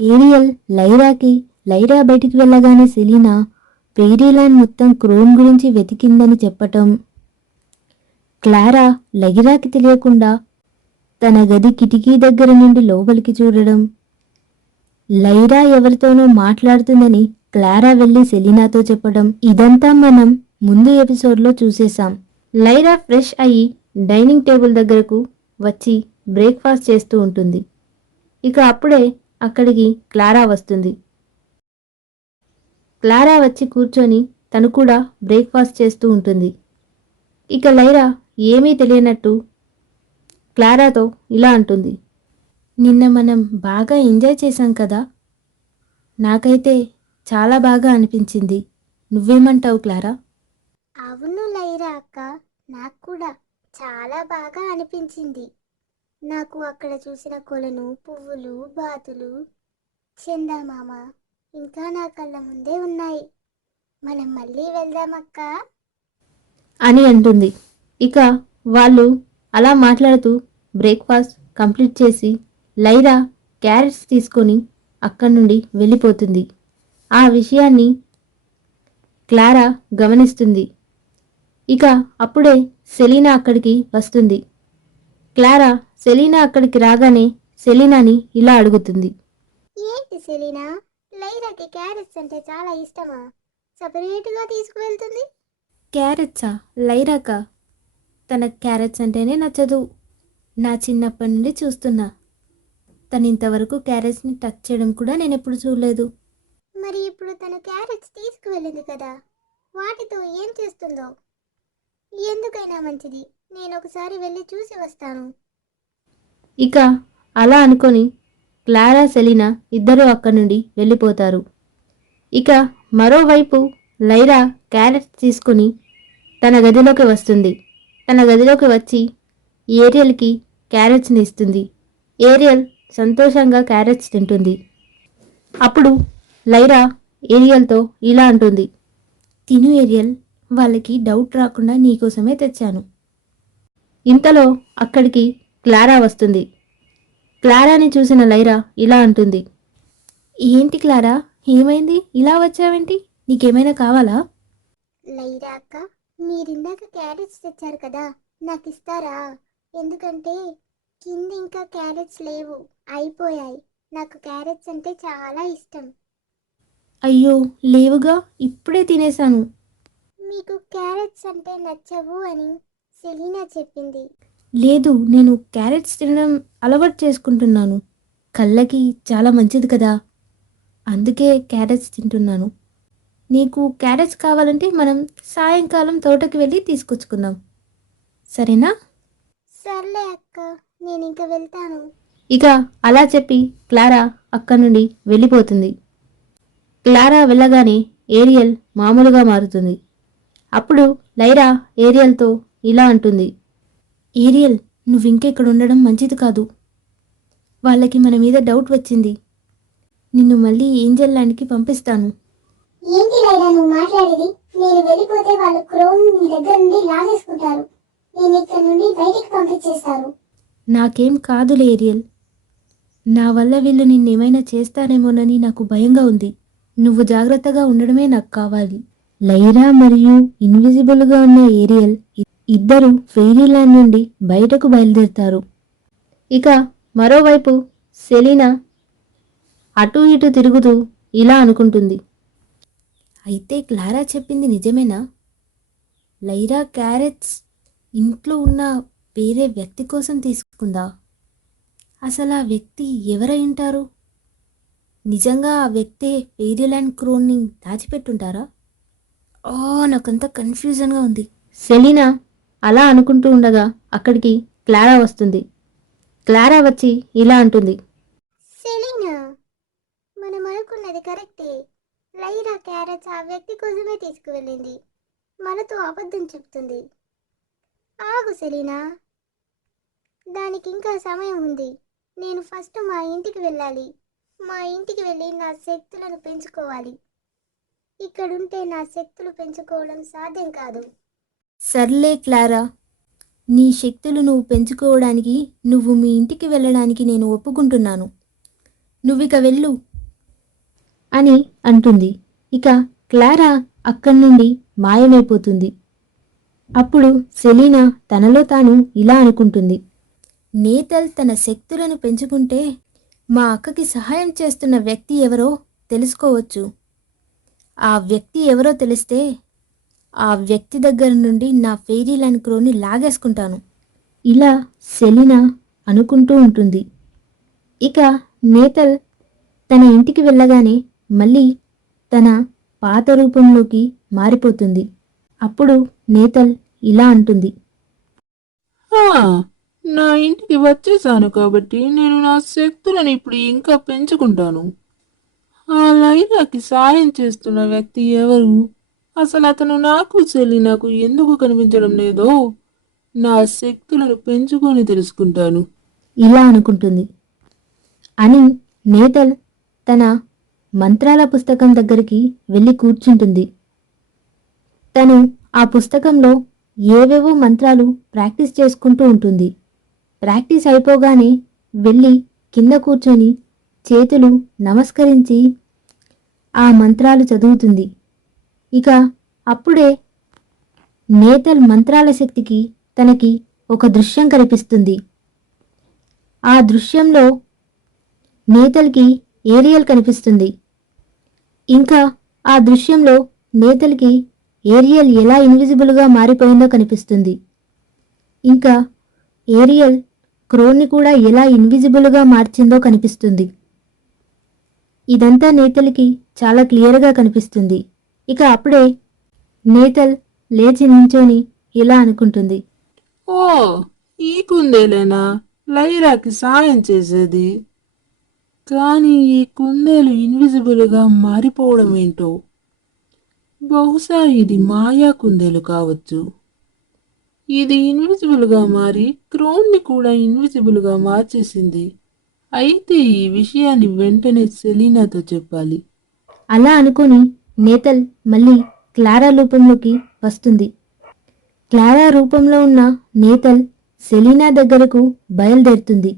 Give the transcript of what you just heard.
Aerial లైరాకి, Lyra బయటికి వెళ్ళగానే Selena ఫెయిరీల్యాండ్ మొత్తం క్రోన్ గురించి వెతికిందని చెప్పటం, క్లారా లైరాకి తెలియకుండా తన గది కిటికీ దగ్గర నుండి లోపలికి చూడడం, లైరా ఎవరితోనో మాట్లాడుతుందని క్లారా వెళ్ళి సెలీనాతో చెప్పడం, ఇదంతా మనం ముందు ఎపిసోడ్లో చూసేశాం. లైరా ఫ్రెష్ అయ్యి డైనింగ్ టేబుల్ దగ్గరకు వచ్చి బ్రేక్ఫాస్ట్ చేస్తూ ఉంటుంది. ఇక అప్పుడే అక్కడికి క్లారా వస్తుంది. క్లారా వచ్చి కూర్చొని తను కూడా బ్రేక్ఫాస్ట్ చేస్తూ ఉంటుంది. ఇక లైరా ఏమీ తెలియనట్టు క్లారాతో ఇలా అంటుంది, నిన్న మనం బాగా ఎంజాయ్ చేశాం కదా, నాకైతే చాలా బాగా అనిపించింది. నువ్వేమంటావు క్లారా? అవును లైరా అక్క, నాకు కూడా చాలా బాగా అనిపించింది. నాకు అక్కడ చూసిన కొలను, పువ్వులు, బాతులు, చందమామ ఇంకా నా కళ్ళ ముందే ఉన్నాయి. మనం మళ్ళీ వెళ్దామక్క అని అంటుంది. ఇక వాళ్ళు అలా మాట్లాడుతూ బ్రేక్ఫాస్ట్ కంప్లీట్ చేసి లైరా క్యారెట్స్ తీసుకొని అక్కడి నుండి వెళ్ళిపోతుంది. ఆ విషయాన్ని క్లారా గమనిస్తుంది. ఇక అప్పుడే సెలీనా అక్కడికి వస్తుంది. క్లారా సెలీనా అక్కడికి రాగానే సెలీనాని ఇలా అడుగుతుంది, ఏంటి సెలీనా, లైరాకి క్యారెట్స్ అంటే చాలా ఇష్టమా? సపరేట్గా తీసుకువెళ్తుంది. క్యారెట్సా? లైరాకా? తన క్యారెట్స్ అంటేనే నచ్చదు. నా చిన్నప్పటి నుండి చూస్తున్నా. తను ఇంతవరకు క్యారెట్స్ని టచ్ చేయడం కూడా నేను ఎప్పుడు చూడలేదు. మరి ఇప్పుడు తను క్యారెట్స్ తీసుకువెళ్ళింది కదా, వాటితో ఏం చేస్తుందో? ఎందుకైనా మంచిది, నేను ఒకసారి వెళ్ళి చూసి వస్తాను. ఇక అలా అనుకొని క్లారా సెలీనా ఇద్దరూ అక్కడి నుండి వెళ్ళిపోతారు. ఇక మరోవైపు లైరా క్యారెట్స్ తీసుకుని తన గదిలోకి వస్తుంది. తన గదిలోకి వచ్చి ఏరియల్కి క్యారెట్స్ని ఇస్తుంది. ఏరియల్ సంతోషంగా క్యారెట్స్ తింటుంది. అప్పుడు లైరా ఏరియల్తో ఇలా అంటుంది, తిను ఏరియల్, వాళ్ళకి డౌట్ రాకుండా నీకోసమే తెచ్చాను. ఇంతలో అక్కడికి క్లారా వస్తుంది. క్లారాని చూసిన లైరా ఇలా అంటుంది, ఏంటి క్లారా, ఏమైంది, ఇలా వచ్చావేంటి? నీకేమైనా కావాలా? లైరా అక్క, మీరిందాక క్యారెట్స్ తెచ్చారు కదా, నాకు ఇస్తారా? ఎందుకంటే కింద ఇంకా క్యారెట్స్ లేవు, అయిపోయాయి. నాకు క్యారెట్స్ అంటే చాలా ఇష్టం. అయ్యో లేవుగా, ఇప్పుడే తినేశాను. మీకు క్యారెట్స్ అంటే నచ్చవు అని సెలీనా చెప్పింది. లేదు, నేను క్యారెట్స్ తినడం అలవాటు చేసుకుంటున్నాను. కళ్ళకి చాలా మంచిది కదా, అందుకే క్యారెట్స్ తింటున్నాను. నీకు క్యారెట్స్ కావాలంటే మనం సాయంకాలం తోటకి వెళ్ళి తీసుకొచ్చుకుందాం, సరేనా? సర్లే అక్క, నేను ఇంక వెళ్తాను. ఇక అలా చెప్పి క్లారా అక్కడి నుండి వెళ్ళిపోతుంది. క్లారా వెళ్ళగానే ఏరియల్ మామూలుగా మారుతుంది. అప్పుడు లైరా ఏరియల్తో ఇలా అంటుంది, ఏరియల్, నువ్వు ఇంకెక్కడ ఉండడం మంచిది కాదు. వాళ్ళకి మన మీద డౌట్ వచ్చింది. నిన్ను మళ్ళీ ఏంజల్ ల్యాండ్కి పంపిస్తాను. ఏంటి లైరా నువ్వు మాట్లాడేది? నేను వెళ్ళిపోతే వాళ్ళు క్రోన్ నీ దగ్గర నుండి లాగేసుకుంటారు. నేను ఇక్కడ నుండి బయటికి పంపించేస్తారు. నాకేం కాదులే ఏరియల్, నా వల్ల వీళ్ళు నిన్నేమైనా చేస్తారేమోనని నాకు భయంగా ఉంది. నువ్వు జాగ్రత్తగా ఉండడమే నాకు కావాలి. లైరా మరియు ఇన్విజిబుల్గా ఉన్న ఏరియల్ ఇద్దరు ఫెయిరీల్యాండ్ నుండి బయటకు బయలుదేరుతారు. ఇక మరోవైపు సెలీనా అటు ఇటు తిరుగుతూ ఇలా అనుకుంటుంది, అయితే క్లారా చెప్పింది నిజమేనా? లైరా క్యారెట్స్ ఇంట్లో ఉన్న వేరే వ్యక్తి కోసం తీసుకుందా? అసలు ఆ వ్యక్తి ఎవరై ఉంటారు? నిజంగా ఆ వ్యక్తే ఫెయిరీల్యాండ్ క్రోన్ని దాచిపెట్టుంటారా? నాకంతా కన్ఫ్యూజన్గా ఉంది. సెలీనా అలా అనుకుంటూ ఉండగా అక్కడికి క్లారా వస్తుంది. క్లారా వచ్చి ఇలా అంటుంది, సెలీనా, మనం అనుకున్నది కరెక్టే. లైరా క్యారెట్స్ ఆ వ్యక్తి కోసమే తీసుకువెళ్ళింది. మనతో అబద్ధం చెప్తుంది. ఆగు సెలీనా, దానికి ఇంకా సమయం ఉంది. నేను ఫస్ట్ మా ఇంటికి వెళ్ళాలి. మా ఇంటికి వెళ్ళి నా శక్తులను పెంచుకోవాలి. ఇక్కడుంటే నా శక్తులు పెంచుకోవడం సాధ్యం కాదు. సర్లే క్లారా, నీ శక్తులు నువ్వు పెంచుకోవడానికి నువ్వు మీ ఇంటికి వెళ్ళడానికి నేను ఒప్పుకుంటున్నాను. నువ్విక వెళ్ళు. అని అంటుంది. ఇక క్లారా అక్కడి నుండి మాయమైపోతుంది. అప్పుడు సెలీనా తనలో తాను ఇలా అనుకుంటుంది. నేతల్ తన శక్తులను పెంచుకుంటే మా అక్కకి సహాయం చేస్తున్న వ్యక్తి ఎవరో తెలుసుకోవచ్చు. ఆ వ్యక్తి ఎవరో తెలిస్తే ఆ వ్యక్తి దగ్గర నుండి నా ఫెయిరీలాండ్ క్రోని లాగేసుకుంటాను. ఇలా సెలీనా అనుకుంటూ ఉంటుంది. ఇక నేతల్ తన ఇంటికి వెళ్ళగానే మళ్ళీ తన పాత రూపంలోకి మారిపోతుంది. అప్పుడు నేతల్ ఇలా అంటుంది. ఆ, నా ఇంటికి వచ్చేసాను కాబట్టి నేను నా శక్తులను ఇప్పుడు ఇంకా పెంచుకుంటాను. ఆ లైరాకి సాయం చేస్తున్న వ్యక్తి ఎవరు? అసలు అతను నాకు సెలీనాకు ఎందుకు కనిపించడం లేదో నా శక్తులను పెంచుకొని తెలుసుకుంటాను. ఇలా అనుకుంటుంది. అని నేతల్ తన మంత్రాల పుస్తకం దగ్గరికి వెళ్ళి కూర్చుంటుంది. తను ఆ పుస్తకంలో ఏవేవో మంత్రాలు ప్రాక్టీస్ చేసుకుంటూ ఉంటుంది. ప్రాక్టీస్ అయిపోగానే వెళ్ళి కింద కూర్చొని చేతులు నమస్కరించి ఆ మంత్రాలు చదువుతుంది. ఇక అప్పుడే నేతల్ మంత్రాల శక్తికి తనకి ఒక దృశ్యం కనిపిస్తుంది. ఆ దృశ్యంలో నేతల్కి ఏరియల్ కనిపిస్తుంది. ఇంకా ఆ దృశ్యంలో నేతల్కి ఏరియల్ ఎలా ఇన్విజిబుల్గా మారిపోయిందో కనిపిస్తుంది. ఇంకా ఏరియల్ క్రోన్ని కూడా ఎలా ఇన్విజిబుల్గా మార్చిందో కనిపిస్తుంది. ఇదంతా నేతల్కి చాలా క్లియర్గా కనిపిస్తుంది. ఇక అప్పుడే నేతల్ లేచి నించొని ఇలా అనుకుంటుంది. ఓ, ఈ కుందేలేనా లైరాకి సాయం చేసేది? కానీ ఈ కుందేలు ఇన్విజిబుల్గా మారిపోవడం ఏంటో? బహుశా ఇది మాయా కుందేలు కావచ్చు. ఇది ఇన్విజిబుల్గా మారి క్రోన్ని కూడా ఇన్విజిబుల్గా మార్చేసింది. అయితే ఈ విషయాన్ని వెంటనే సెలీనాతో చెప్పాలి. అలా అనుకొని నేతల్ మళ్ళీ క్లారా రూపంలోకి వస్తుంది. క్లారా రూపంలో ఉన్న నేతల్ సెలీనా దగ్గరకు బయలుదేరుతుంది.